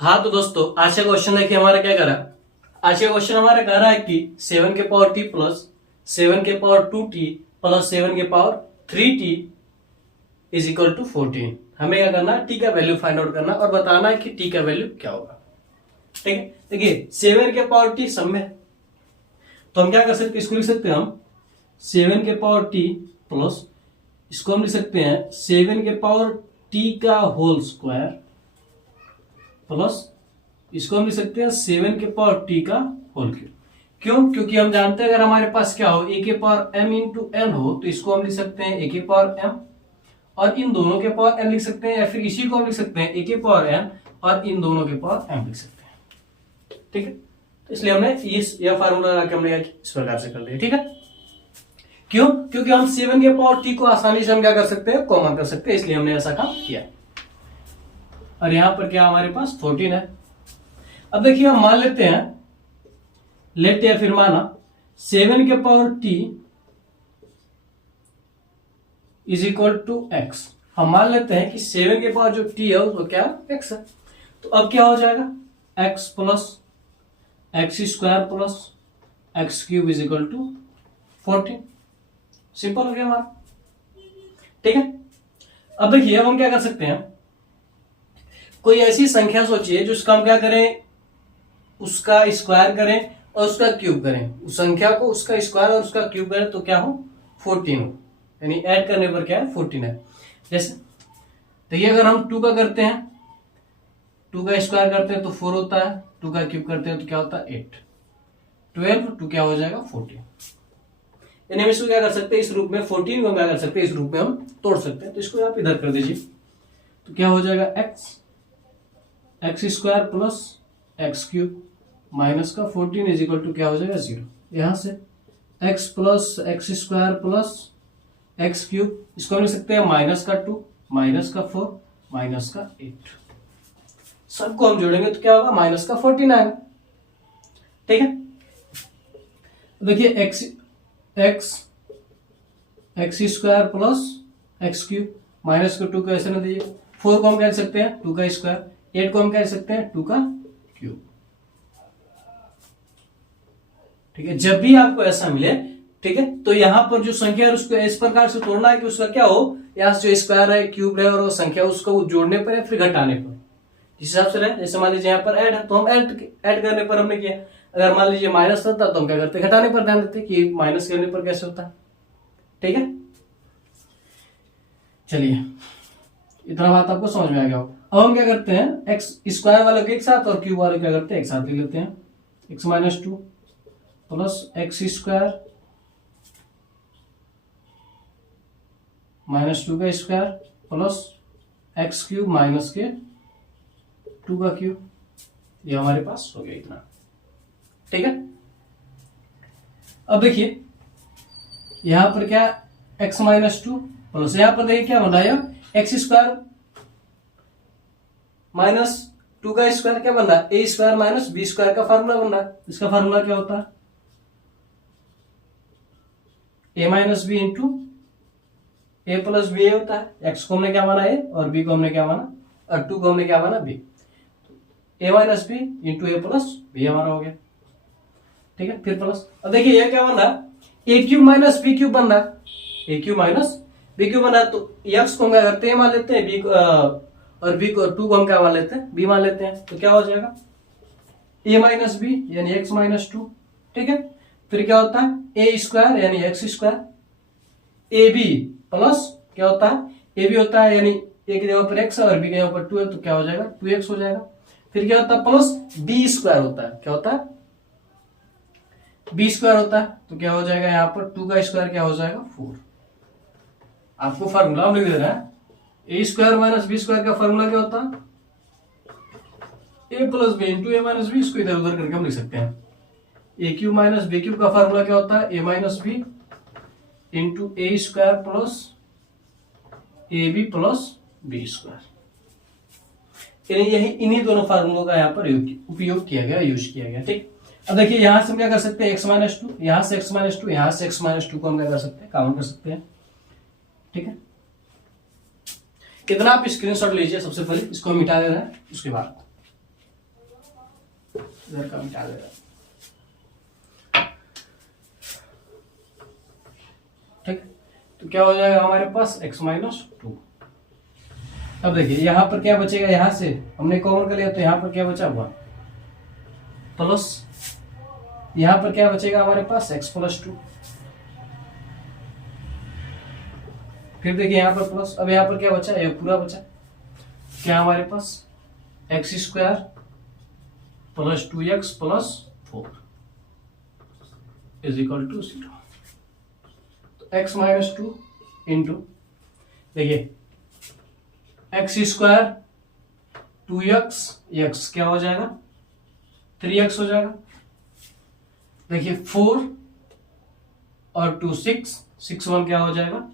हाँ तो दोस्तों आज का क्वेश्चन देखिए हमारा क्या करा। आज का क्वेश्चन हमारा कह रहा है कि 7 के पावर टी प्लस 7 के पावर 2t प्लस 7 के power 3t is equal to 14। हमें क्या करना है, टी का वैल्यू फाइंड आउट करना और बताना है कि टी का वैल्यू क्या होगा। ठीक है, देखिए 7 के पावर टी सब में, तो हम क्या कर सकते हैं, इसको लिख सकते हैं हम 7 के पावर टी प्लस, इसको हम लिख सकते हैं 7 के पावर टी का होल स्क्वायर प्लस, इसको हम लिख सकते हैं 7 के पावर टी का होल क्यूब। क्यों? क्योंकि हम जानते हैं अगर हमारे पास क्या हो, ए के पावर एम इंटू एन हो तो इसको हम लिख सकते हैं ए के पावर एम और इन दोनों के पावर एन लिख सकते हैं, या फिर इसी को हम लिख सकते हैं ए के पावर एन और इन दोनों के पावर एम लिख सकते हैं। ठीक है, तो इसलिए हमने यह फार्मूला लगा के हमने इस प्रकार से कर दिया। ठीक है, क्यों? क्योंकि हम 7 के पावर टी को आसानी से हम क्या कर सकते हैं, कॉमन कर सकते हैं, इसलिए हमने ऐसा काम किया। और यहां पर क्या हमारे पास 14 है। अब देखिए हम मान लेते हैं, लेते हैं फिर माना 7 के power T is equal to X. हम मान लेते हैं कि 7 के पावर जो टी है वो क्या एक्स है। तो अब क्या हो जाएगा, X plus X square plus X cube is equal to 14। Simple हो गया हमारा। ठीक है, अब देखिए अब हम क्या कर सकते हैं, कोई ऐसी संख्या सोचिए जिसका हम क्या करें, उसका स्क्वायर करें और उसका क्यूब करें, उस संख्या को उसका स्क्वायर और उसका क्यूब करें तो क्या हो, 14 हो, यानी ऐड करने पर क्या है 14 है। जैसे देखिए अगर हम 2 का करते हैं, 2 का स्क्वायर करते हैं तो 4 होता है, 2 का क्यूब करते हैं तो क्या होता है 8, 12 2 क्या हो जाएगा 14। यानी हम इसको क्या कर सकते हैं, इस रूप में 14 को क्या कर सकते हैं, इस रूप में हम तोड़ सकते हैं। तो इसको आप इधर कर दीजिए तो क्या हो जाएगा x square plus X cube minus का 14 इज इक्वल टू क्या हो जाएगा 0। यहां से x plus X square plus X cube, इसको हम लिख सकते हैं माइनस का 2 माइनस का 4 माइनस का 8, सबको हम जोड़ेंगे तो क्या होगा माइनस का 49। ठीक है, देखिए x square plus X cube minus का 2 को ऐसे ना दीजिए, 4 को हम कह सकते हैं 2 का स्क्वायर, 8 को हम कह सकते हैं 2 का क्यूब। ठीक है, जब भी आपको ऐसा मिले, ठीक है, तो यहां पर जो संख्या है उसको इस प्रकार से तोड़ना है कि उसका क्या हो, यहां से जो स्क्वायर है क्यूब है और वो संख्या उसको जोड़ने पर या फिर घटाने पर जिस हिसाब से रहे। जैसे मान लीजिए यहाँ पर ऐड है तो हम ऐड करने पर हमने किया, अगर मान लीजिए माइनस होता तो हम क्या करते, घटाने पर ध्यान देते कि माइनस करने पर कैसे होता है। ठीक है, चलिए इतना बात आपको समझ में आ गया हो। अब हम क्या करते हैं, एक्स स्क्वायर वाले को एक साथ और क्यूब वाले क्या करते हैं एक साथ ले लेते हैं, x minus 2 plus X square minus 2 का square plus X cube minus के 2 का क्यूब, ये हमारे पास हो गया इतना। ठीक है, अब देखिए यहां पर क्या एक्स माइनस 2 प्लस, यहां पर देखिए क्या बन रहा है, एक्स स्क्वायर माइनस 2 का स्क्वायर क्या बन रहा है, ए स्क्वायर माइनस बी स्क्वायर का फार्मूला बन रहा है। इसका फार्मूला क्या होता है, a minus b into A plus B होता है। एक्स को हमने क्या माना ए और बी को हमने क्या माना, और 2 को हमने क्या माना बी, ए माइनस बी इंटू ए प्लस बी हमारा हो गया। ठीक है, फिर प्लस, अब देखिए ये क्या बन रहा है, ए क्यूब माइनस बी क्यूब बन रहा है, ए क्यूब माइनस बी क्यूब बना है। तो एक्स को हम क्या करते हैं मान लेते हैं, बी और बी को 2 को हम क्या मान लेते हैं बी मान लेते हैं, तो क्या हो जाएगा ए माइनस बी यानी एक्स माइनस 2। ठीक है, फिर क्या होता है ए स्क्वायर यानी X square, A B plus क्या होता है ए बी होता है यानी ए की जगह पर एक्स और बी की जगह पर 2 है तो क्या हो जाएगा 2x हो जाएगा। फिर क्या होता है प्लस बी स्क्वायर होता है, क्या होता है बी स्क्वायर होता है, तो क्या हो जाएगा यहाँ पर 2 का स्क्वायर क्या हो जाएगा 4। आपको फार्मूला लिख दे रहा है, ए स्क्वायर माइनस बी स्क्वायर का फार्मूला क्या होता है a plus b into a minus b, इसको इधर उधर करके हम लिख सकते हैं। A cube minus b cube का फार्मूला क्या होता है a minus b into a square plus a B plus b square. यही इन्हीं दोनों फार्मूलों का यहाँ पर उपयोग किया गया, यूज किया गया। ठीक, अब देखिए यहां से हम क्या कर सकते हैं एक्स माइनस 2, यहां से एक्स माइनस 2, यहां से एक्स माइनस 2 को हम क्या कर सकते हैं काउंट कर सकते हैं। ठीक है, इतना आप स्क्रीनशॉट लीजिए, सबसे पहले इसको हम मिटा दे रहे हैं उसके बाद। इधर का मिटा देगा। ठीक, तो क्या हो जाएगा हमारे पास x माइनस 2। अब देखिए यहां पर क्या बचेगा, यहां से हमने कॉमन कर लिया तो यहां पर क्या बचा हुआ प्लस, यहां पर क्या बचेगा हमारे पास x प्लस 2। फिर देखिए यहां पर प्लस, अब यहां पर क्या बचा, ये पूरा बचा, क्या हमारे पास x square plus 2x plus 4 is equal to 0। तो x माइनस 2 इंटू, देखिए एक्स स्क्वायर 2x, x क्या हो जाएगा 3x हो जाएगा। देखिए 4 और 2 6, 6 1 क्या हो जाएगा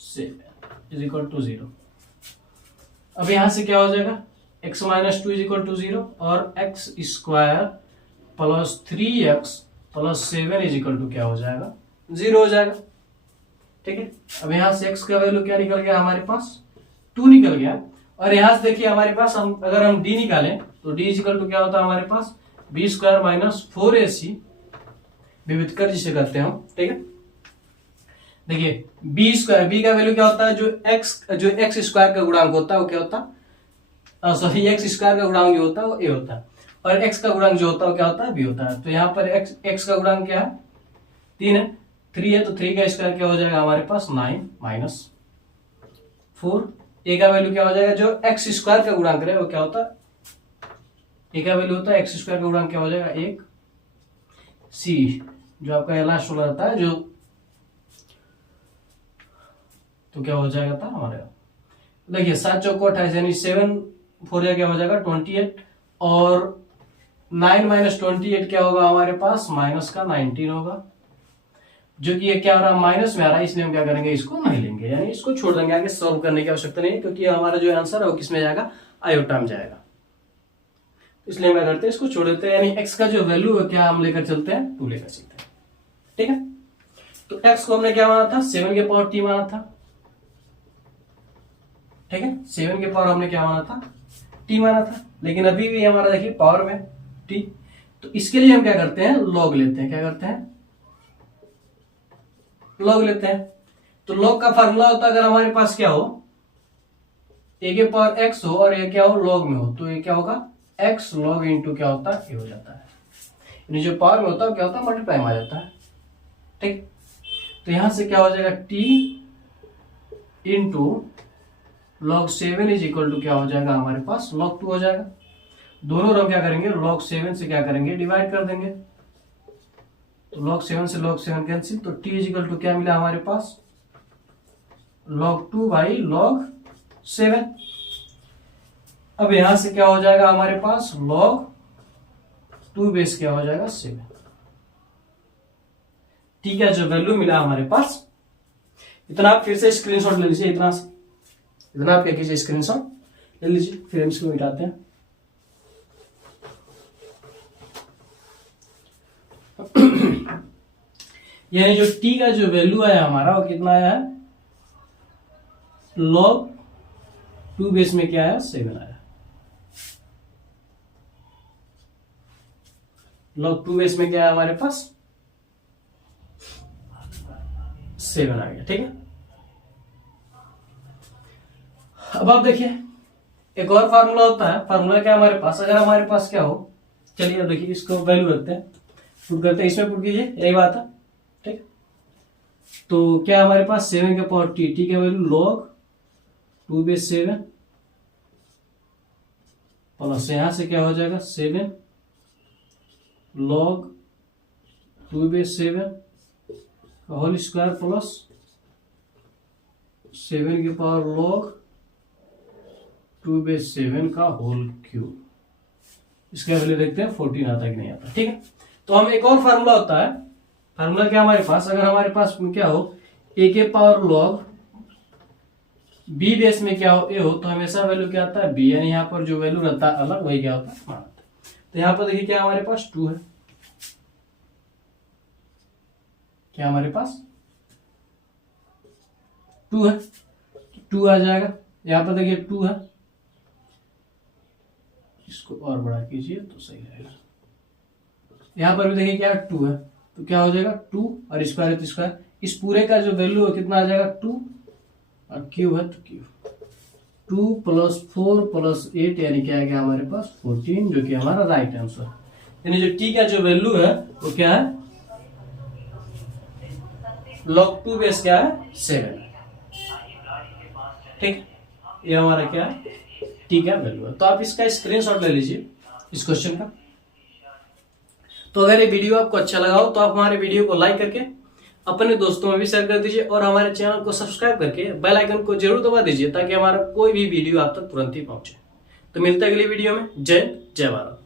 7 इज इक्वल टू 0। अब यहां से क्या हो जाएगा x minus 2 is equal to 0 और X square plus 3x plus 7 is equal to क्या हो जाएगा 0 हो जाएगा। ठीक है, अब यहां से x का वैल्यू क्या निकल गया हमारे पास 2 निकल गया। और यहां से देखिए हमारे पास अगर हम d निकालें तो d इज इक्वल टू क्या होता है हमारे पास b स्क्वायर माइनस 4ac विविध कर जिसे करते हैं हम। ठीक है, देखिए b स्क्वायर, b का वैल्यू क्या होता है, जो x स्क्वायर का गुणांक होता है वो क्या होता है, सॉरी x स्क्वायर का गुणांक जो होता है वो a होता है, और x का गुणांक जो होता है वो क्या होता है b होता है। तो यहाँ पर x का गुणांक क्या है 3 है, 3 है, तो 3 का स्क्वायर क्या हो जाएगा हमारे पास 9 माइनस 4। a का वैल्यू क्या हो जाएगा, जो x स्क्वायर का गुणांक है वो क्या होता है, a का वैल्यू होता है x स्क्वायर का गुणांक क्या हो जाएगा 1, c जो आपका लास्ट वाला रहता है जो, तो क्या हो जाएगा था हमारे, देखिए 7 चौको 28 यानी 7 4 क्या हो जाएगा 28, और 9 माइनस 28 क्या होगा हमारे पास माइनस का 19 होगा, जो कि ये क्या हो रहा है माइनस में आ रहा है, इसलिए हम क्या करेंगे इसको नहीं लेंगे, यानी इसको छोड़ देंगे, आगे सॉल्व करने की आवश्यकता नहीं है, क्योंकि हमारा जो आंसर है वो किसमें जाएगा आयोटा में जाएगा। इसलिए हम क्या करते हैं इसको छोड़ देते हैं, यानी x का जो वैल्यू है क्या हम लेकर चलते हैं 2 लेकर चलते हैं। ठीक है, तो x को हमने क्या माना था 7 के पावर t माना था। ठीक है, 7 के पावर हमने क्या माना था t माना था, लेकिन अभी भी हमारा देखिए पावर में t, तो इसके लिए हम क्या करते हैं लॉग लेते हैं, क्या करते हैं लॉग लेते हैं। तो लॉग का फार्मूला होता है अगर हमारे पास क्या हो a के पावर x हो और ये क्या हो लॉग में हो, तो ये क्या होगा x लॉग इंटू क्या होता है a हो जाता है, यानी जो पावर में होता है क्या होता है मल्टीप्लाई में आ जाता है। ठीक, तो यहां से क्या हो जाएगा t into log 7 is equal to क्या हो जाएगा हमारे पास log 2 हो जाएगा। दोनों हम क्या करेंगे log 7 से क्या करेंगे डिवाइड कर देंगे, तो log 7 कैंसिल, तो t इज इक्वल टू क्या मिला हमारे पास log 2 बाई log 7। अब यहां से क्या हो जाएगा हमारे पास log 2 बेस क्या हो जाएगा 7। t का जो वैल्यू मिला हमारे पास, इतना आप फिर से स्क्रीनशॉट ले लीजिए, इतना आप क्या कीजिए स्क्रीनशॉट ले लीजिए, फिर हम इसको मिटाते हैं। यानी जो t का जो वैल्यू आया हमारा वो कितना आया है log 2 बेस में क्या आया 7 आया, log 2 बेस में क्या है हमारे पास 7 आ गया। ठीक है, अब आप देखिए एक और फार्मूला होता है, फार्मूला क्या हमारे पास, अगर हमारे पास क्या हो, चलिए अब देखिए इसको वैल्यू रखते हैं, पुट करते हैं, इसमें पुट कीजिए, यही बात है। ठीक, तो क्या हमारे पास 7 के पावर t का वैल्यू log 2 बेस 7 प्लस यहां से क्या हो जाएगा 7 log 2 base 7 whole square plus 7 के पावर log 2 बेस 7 का होल क्यूब, इसका वैल्यू देखते हैं 14 आता है कि नहीं आता। ठीक है, तो हम एक और फार्मूला होता है, फार्मूला क्या हमारे पास, अगर हमारे पास क्या हो a के पावर log b बेस में क्या हो a हो, तो हमेशा वैल्यू क्या आता है b, यानी यहाँ पर जो वैल्यू रहता है अलग वही क्या होता है मान आता है। तो यहाँ पर देखिए क्या हमारे पास 2 है, क्या हमारे पास 2 है, 2 आ जाएगा, यहाँ पर देखिए 2 है, इसको और बड़ा कीजिए तो सही रहेगा। यहाँ पर भी देखिए क्या 2 है, तो क्या हो जाएगा 2 और स्क्वायर है तो स्क्वायर, इस पूरे का जो वैल्यू है कितना आ जाएगा 2 और क्यूब है तो क्यूब 2 + 4 + 8 यानी क्या आ गया हमारे पास 14, जो कि हमारा राइट आंसर। यानी जो टी का जो वैल्यू है वो क्या है log 2 बेस क्या है 7। ठीक, ये हमारा क्या है टी का वैल्यू है। तो आप इसका स्क्रीनशॉट ले लीजिए इस क्वेश्चन का। तो अगर ये वीडियो आपको अच्छा लगा हो तो आप हमारे वीडियो को लाइक करके अपने दोस्तों में भी शेयर कर दीजिए और हमारे चैनल को सब्सक्राइब करके बेल आइकन को जरूर दबा दीजिए ताकि हमारा कोई भी वीडियो आप तक तुरंत ही पहुंचे। तो मिलते हैं अगली वीडियो में। जय हिंद, जय भारत।